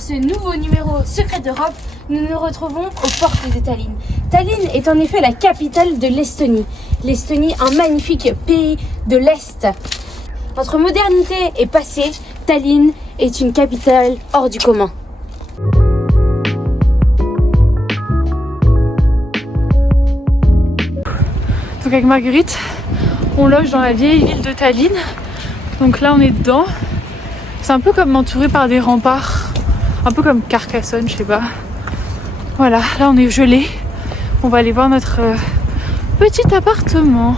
Pour ce nouveau numéro Secret d'Europe, nous nous retrouvons aux portes de Tallinn. Tallinn est en effet la capitale de l'Estonie. L'Estonie, un magnifique pays de l'Est. Entre modernité et passé, Tallinn est une capitale hors du commun. Donc avec Marguerite, on loge dans la vieille ville de Tallinn. Donc là on est dedans. C'est un peu comme entouré par des remparts. Un peu comme Carcassonne, je sais pas. Voilà, là on est gelé. On va aller voir notre petit appartement.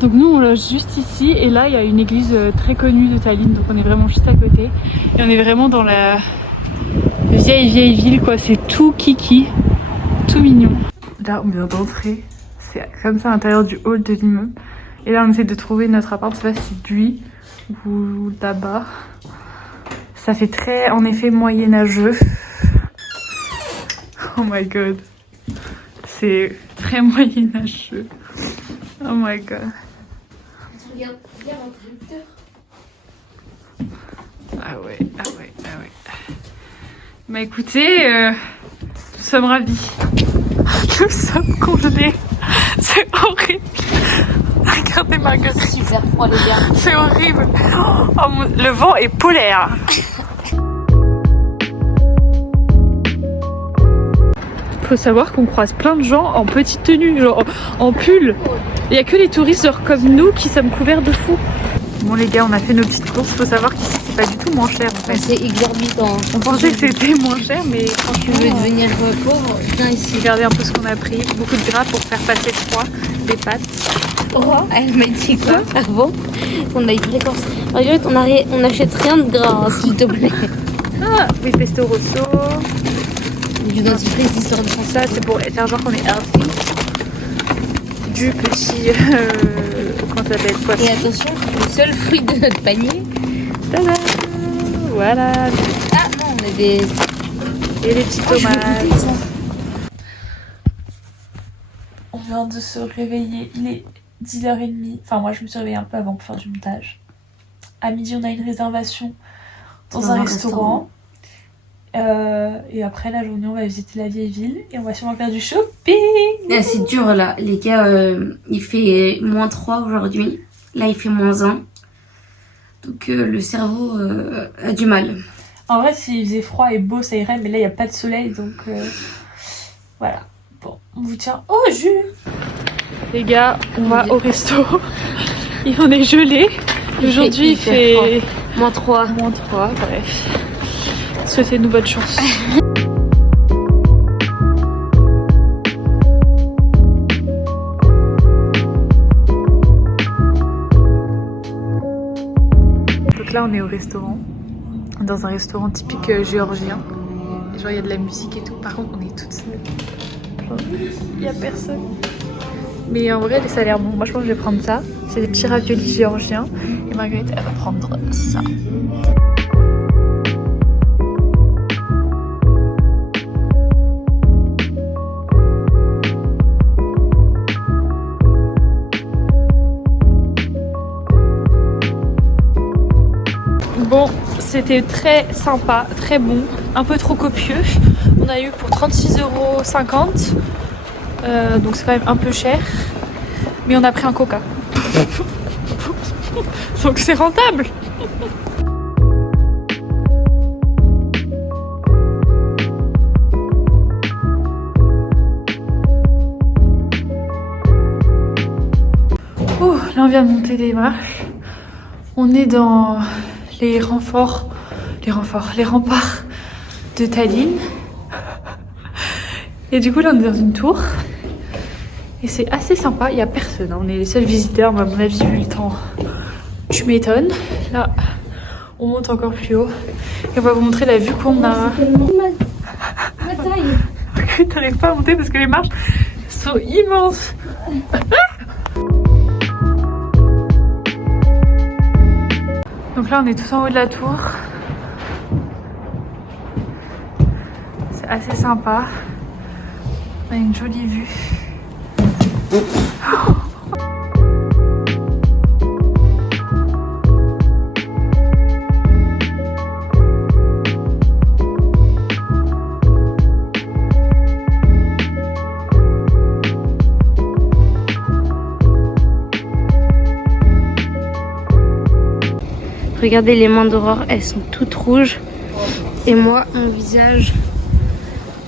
Donc nous on loge juste ici et là il y a une église très connue de Tallinn, donc on est vraiment juste à côté. Et on est vraiment dans la vieille ville quoi, c'est tout kiki, tout mignon. Là on vient d'entrer, c'est comme ça à l'intérieur du hall de l'immeuble. Et là on essaie de trouver notre appart, je sais pas si c'est lui ou là-bas. Ça fait très en effet moyenâgeux. Oh my god. C'est très moyenâgeux. Oh my god. Regarde l'interrupteur. Ah ouais. Bah écoutez, nous sommes ravis. Nous sommes congelés. C'est horrible. Regardez Marguerite. C'est super froid les gars. C'est horrible. Oh, le vent est polaire. Faut savoir qu'on croise plein de gens en petite tenue, genre en pull. Il y a que les touristes genre comme nous qui sommes couverts de fou. Bon les gars, on a fait nos petites courses. Faut savoir qu'ici c'est pas du tout moins cher en fait. C'est exorbitant. On pensait que c'était moins cher, mais Tu franchement, veux devenir pauvre, viens ici. regardez un peu ce qu'on a pris. Beaucoup de gras pour faire passer le froid, des pâtes. Oh, elle m'a dit quoi avant qu'on aille faire les courses. Marguerite, on n'achète rien de gras, hein, s'il te plaît. Ah, oui, pesto rosso. Du dentifrice, histoire de Ça, c'est pour faire genre qu'on est healthy. Du petit, comment ça s'appelle, poisson. Et attention, le seul fruit de notre panier. Tada, voilà. Ah non, on a des... Et les petites Oh, je vais tomates. goûter ça. On vient de se réveiller, il est 10h30. Enfin, moi, je me suis réveillée un peu avant pour faire du montage. À midi, on a une réservation dans un restaurant. Et après la journée, on va visiter la vieille ville et on va sûrement faire du shopping. Ah, c'est dur là, les gars. Il fait -3 aujourd'hui. Là, il fait -1. Donc, le cerveau a du mal. En vrai, s'il faisait froid et beau, ça irait, mais là, il n'y a pas de soleil, donc voilà. Bon, on vous tient au jus. Les gars, on va au resto. Et on est gelé. Aujourd'hui, il fait -3. -3, bref. Souhaitez-nous bonne chance. Donc là, on est au restaurant. Dans un restaurant typique géorgien. Genre, il y a de la musique et tout. Par contre, on est toutes seules. Il n'y a personne. Mais en vrai, ça a l'air bon. Moi, je pense que je vais prendre ça. C'est des petits raviolis géorgiens. Et Marguerite, elle va prendre ça. Bon, c'était très sympa, très bon, un peu trop copieux. On a eu pour 36,50 €, donc c'est quand même un peu cher. Mais on a pris un coca. Donc c'est rentable. Oh, là on vient de monter des marches. On est dans les remparts de Tallinn. Et du coup là on est dans une tour. Et c'est assez sympa, il n'y a personne, hein. On est les seuls visiteurs, mais à mon avis vu le temps, tu m'étonnes. Là on monte encore plus haut. Et on va vous montrer la vue qu'on a. Ma taille. T'arrives pas à monter parce que les marches sont immenses. Donc là on est tous en haut de la tour. C'est assez sympa. On a une jolie vue. Regardez les mains d'Aurore, elles sont toutes rouges. Et moi, mon visage,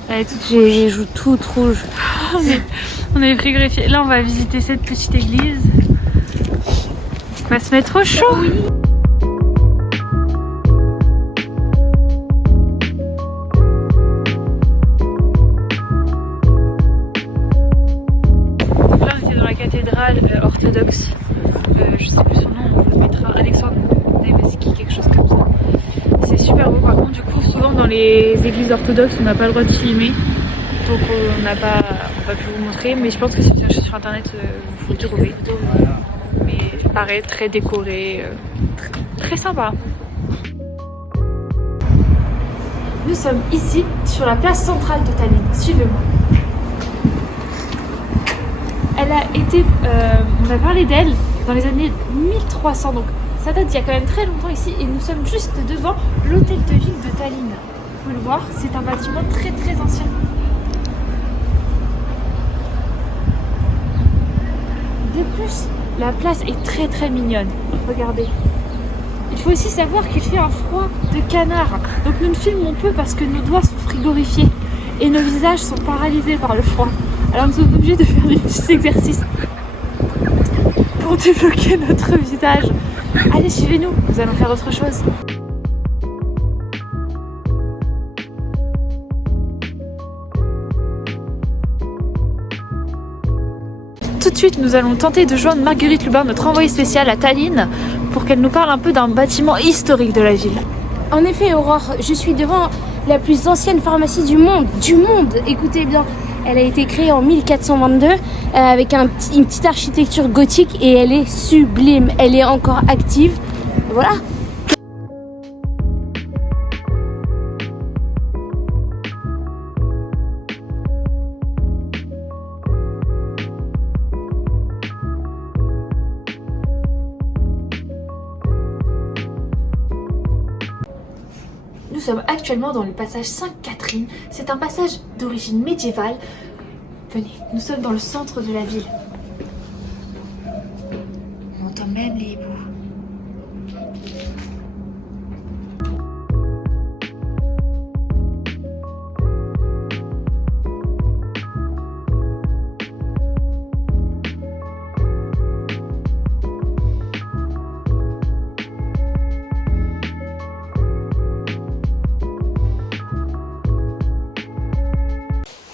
Elle est toute j'ai les joues toutes rouges. On est frigorifiés. Là, on va visiter cette petite église. On va se mettre au chaud. Oui. Donc là, on était dans la cathédrale orthodoxe. Je sais plus son nom, on mettra Alexandre Nevsky, quelque chose comme ça. C'est super beau. Par contre, du coup, souvent dans les églises orthodoxes, on n'a pas le droit de filmer. Donc on n'a pas pu vous montrer, mais je pense que si vous cherchez sur internet, vous trouverez. Mais ça paraît très décoré, très sympa. Nous sommes ici, sur la place centrale de Tallinn. Suivez-moi. Elle a été, on a parlé d'elle dans les années 1300, donc ça date d'il y a quand même très longtemps ici, et nous sommes juste devant l'hôtel de ville de Tallinn. Vous pouvez le voir, c'est un bâtiment très très ancien. De plus, la place est très très mignonne. Regardez. Il faut aussi savoir qu'il fait un froid de canard. Donc nous ne filmons peu parce que nos doigts sont frigorifiés et nos visages sont paralysés par le froid. Alors nous sommes obligés de faire des petits exercices pour débloquer notre visage. Allez, suivez-nous, nous allons faire autre chose. Tout de suite, nous allons tenter de joindre Marguerite Lubin, notre envoyée spéciale à Tallinn, pour qu'elle nous parle un peu d'un bâtiment historique de la ville. En effet, Aurore, je suis devant la plus ancienne pharmacie du monde. Écoutez bien, elle a été créée en 1422 avec une petite architecture gothique et elle est sublime. Elle est encore active. Voilà. Nous sommes actuellement dans le passage Sainte-Catherine. C'est un passage d'origine médiévale. Venez, nous sommes dans le centre de la ville. On entend même les hiboux.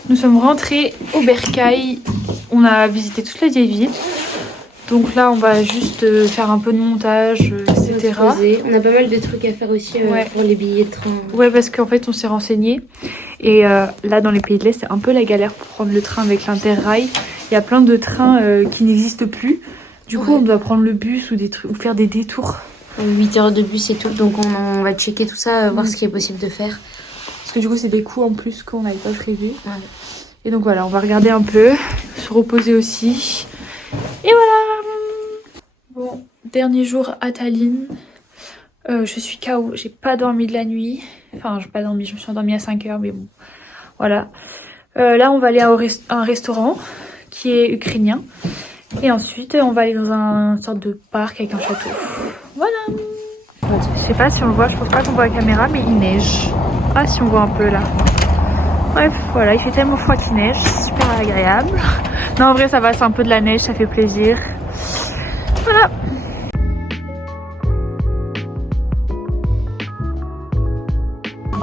Nous sommes rentrés au Bercail. On a visité toute la vieille ville. Donc là, on va juste faire un peu de montage, etc. On a pas mal de trucs à faire aussi pour les billets de train. Ouais, parce qu'en fait, on s'est renseigné. Et là, dans les pays de l'Est, c'est un peu la galère pour prendre le train avec l'Interrail. Il y a plein de trains qui n'existent plus. Du coup, on doit prendre le bus ou faire des détours. 8 heures de bus et tout. Donc on va checker tout ça, voir ce qui est possible de faire. Parce que du coup, c'est des coûts en plus qu'on n'avait pas prévu. Ouais. Et donc voilà, on va regarder un peu, se reposer aussi. Et voilà. Bon, dernier jour à Tallinn. Je suis KO, j'ai pas dormi de la nuit. Enfin, j'ai pas dormi, je me suis endormie à 5 heures, mais bon. Voilà. Là, on va aller à un restaurant qui est ukrainien. Et ensuite, on va aller dans un sorte de parc avec un château. Voilà. Je sais pas si on le voit, je pense pas qu'on voit la caméra, mais il neige. Ah, si on voit un peu là. Bref, voilà, il fait tellement froid qu'il neige, super agréable. Non, en vrai, ça va, c'est un peu de la neige, ça fait plaisir. Voilà.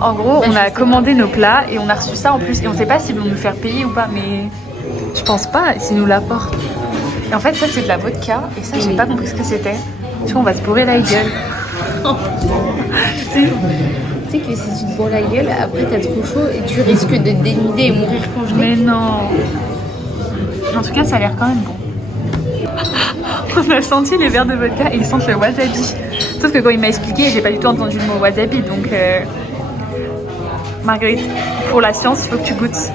En gros, on a commandé nos plats et on a reçu ça en plus. Et on sait pas s'ils vont nous faire payer ou pas, mais je pense pas s'ils nous l'apportent. Et en fait, ça, c'est de la vodka. Et ça, j'ai pas compris ce que c'était. Tu vois, on va se bourrer la gueule. Tu sais que si tu te bourres la gueule, après t'as trop chaud et tu risques de te dénuder et mourir congelé. Mais non. En tout cas, ça a l'air quand même bon. On a senti les verres de vodka et ils sentent le wasabi. Sauf que quand il m'a expliqué, j'ai pas du tout entendu le mot wasabi. Donc, Marguerite, pour la science, il faut que tu goûtes.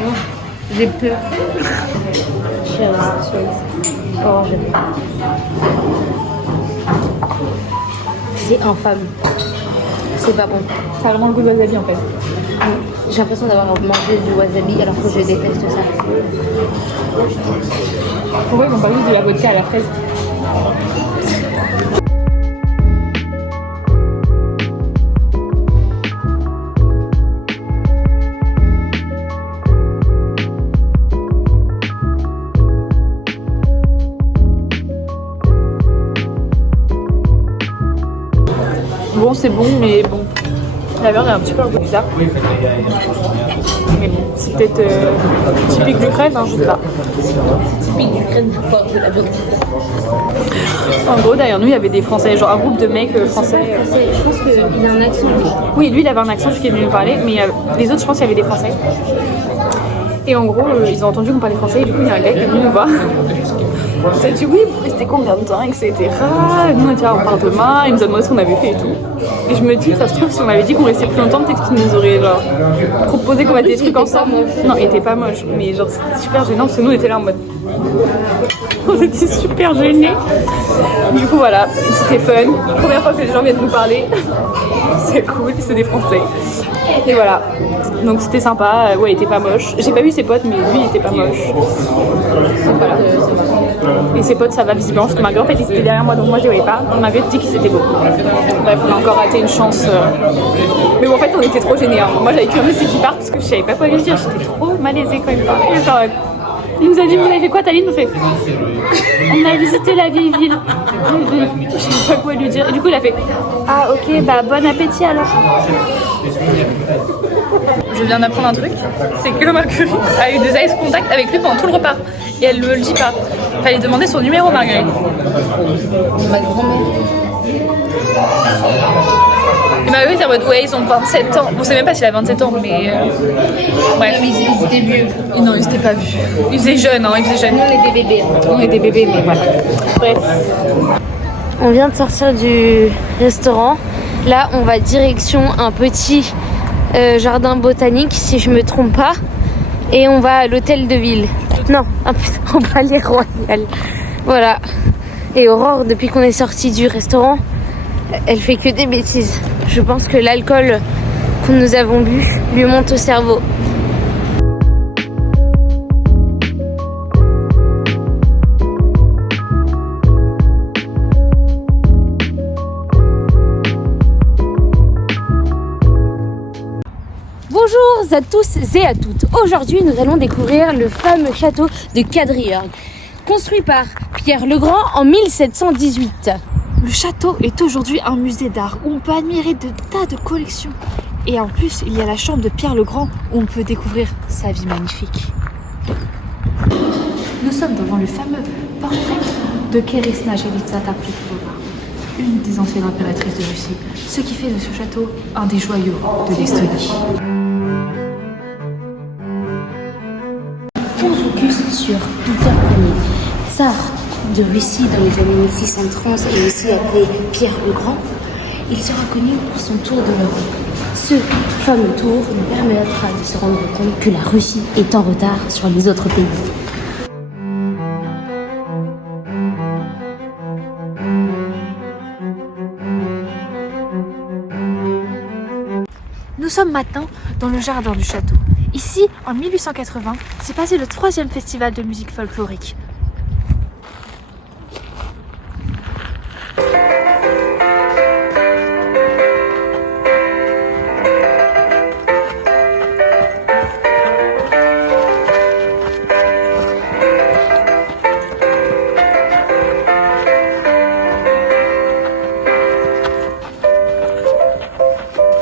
Oh, j'ai peur. Oh, j'ai peur. C'est infâme. C'est pas bon. Ça a vraiment le goût de wasabi en fait. J'ai l'impression d'avoir mangé du wasabi alors que je déteste ça. Pourquoi ils n'ont pas mis de la vodka à la fraise? c'est bon, mais bon, la viande est un petit peu bizarre. Mais bon, c'est peut-être typique d'Ukraine, hein, je sais pas. C'est typique d'Ukraine de voir de la viande. En gros, derrière nous, il y avait des Français, genre un groupe de mecs français. Je pense qu'il a un accent. Oui, lui, il avait un accent, celui qui est venu nous parler, mais les autres, je pense qu'il y avait des Français. Et en gros, ils ont entendu qu'on parlait français, et du coup, il y a un gars qui est venu nous voir. Il a dit oui, vous restez combien de temps, etc. Et nous, on a dit, on part demain, il nous a demandé ce qu'on avait fait et tout. Et je me dis, ça se trouve, si on avait dit qu'on restait plus longtemps, peut-être qu'il nous aurait genre proposé qu'on mette des trucs ensemble. Non, il était pas moche, mais genre c'était super gênant parce que nous, on était là en mode. On était super gênés. Du coup, voilà, c'était fun. Première fois que les gens viennent nous parler. C'est cool, c'est des Français. Et voilà. Donc c'était sympa. Ouais, il était pas moche. J'ai pas vu ses potes, mais lui, il était pas moche. Donc voilà. Et ses potes, ça va visiblement parce que Marguerite, en fait, ils étaient derrière moi, donc moi je les voyais pas. Marguerite dit qu'ils étaient beaux. Bref, on a encore raté une chance. Mais bon, en fait, on était trop gênés. Hein. Moi, j'avais cru c'est qu'ils partent parce que je savais pas quoi lui dire. J'étais trop malaisée quand même. Genre, il nous a dit, vous avez fait quoi, Taline? On fait, on a visité la vieille ville. Je sais pas quoi lui dire. Et du coup, il a fait, ah ok, bah bon appétit alors. Je viens d'apprendre un truc, c'est que Marguerite a eu des eyes contact avec lui pendant tout le repas. Et elle ne le dit pas. Fallait demander son numéro, Marguerite. Ma grand-mère. Et Marguerite est en mode, ouais, ils ont 27 ans. On sait même pas s'il a 27 ans, mais. Bref. Ils étaient vieux. Non, ils étaient pas vieux. Ils étaient jeunes, hein, ils étaient jeunes. Nous, on est des bébés. On est des bébés, mais voilà. Bref. On vient de sortir du restaurant. Là, on va direction un petit jardin botanique, si je me trompe pas. Et on va à l'hôtel de ville. Non, au Palais Royal. Voilà. Et Aurore, depuis qu'on est sorti du restaurant, elle fait que des bêtises. Je pense que l'alcool que nous avons bu lui monte au cerveau. Bonjour à tous et à toutes. Aujourd'hui, nous allons découvrir le fameux château de Kadriorg, construit par Pierre le Grand en 1718. Le château est aujourd'hui un musée d'art où on peut admirer de tas de collections. Et en plus, il y a la chambre de Pierre le Grand où on peut découvrir sa vie magnifique. Nous sommes devant le fameux portrait de Keresna Jelitsata Plitkova, une des anciennes impératrices de Russie, ce qui fait de ce château un des joyaux de l'Estonie. Point focus sur Peter Ier, tsar de Russie dans les années 1630 et aussi appelé Pierre le Grand. Il sera connu pour son tour de l'Europe. Ce fameux tour nous permettra de se rendre compte que la Russie est en retard sur les autres pays. Nous sommes maintenant dans le jardin du château. Ici, en 1880, s'est passé le 3e festival de musique folklorique.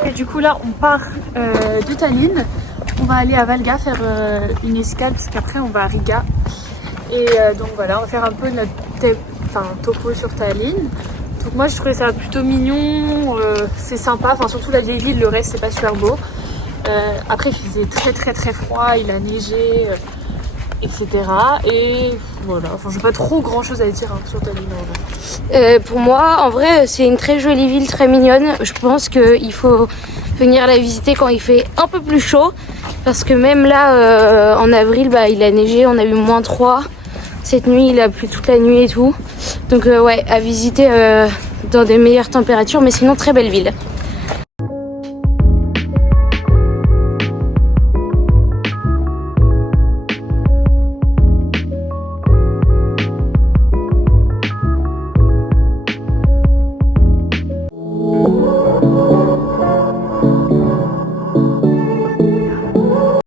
Et du coup là on part de Tallinn, on va aller à Valga faire une escale parce qu'après on va à Riga. Et donc voilà, on va faire un peu notre topo sur Tallinn. Donc moi je trouvais ça plutôt mignon, c'est sympa, enfin surtout la vieille ville, le reste c'est pas super beau. Après il faisait très froid, il a neigé, etc. Et voilà, enfin j'ai pas trop grand chose à dire sur Tallinn. Pour moi, en vrai, c'est une très jolie ville, très mignonne. Je pense qu'il faut venir la visiter quand il fait un peu plus chaud. Parce que même là, en avril, il a neigé, on a eu -3. Cette nuit, il a plu toute la nuit et tout. Donc ouais, à visiter dans des meilleures températures. Mais sinon, très belle ville.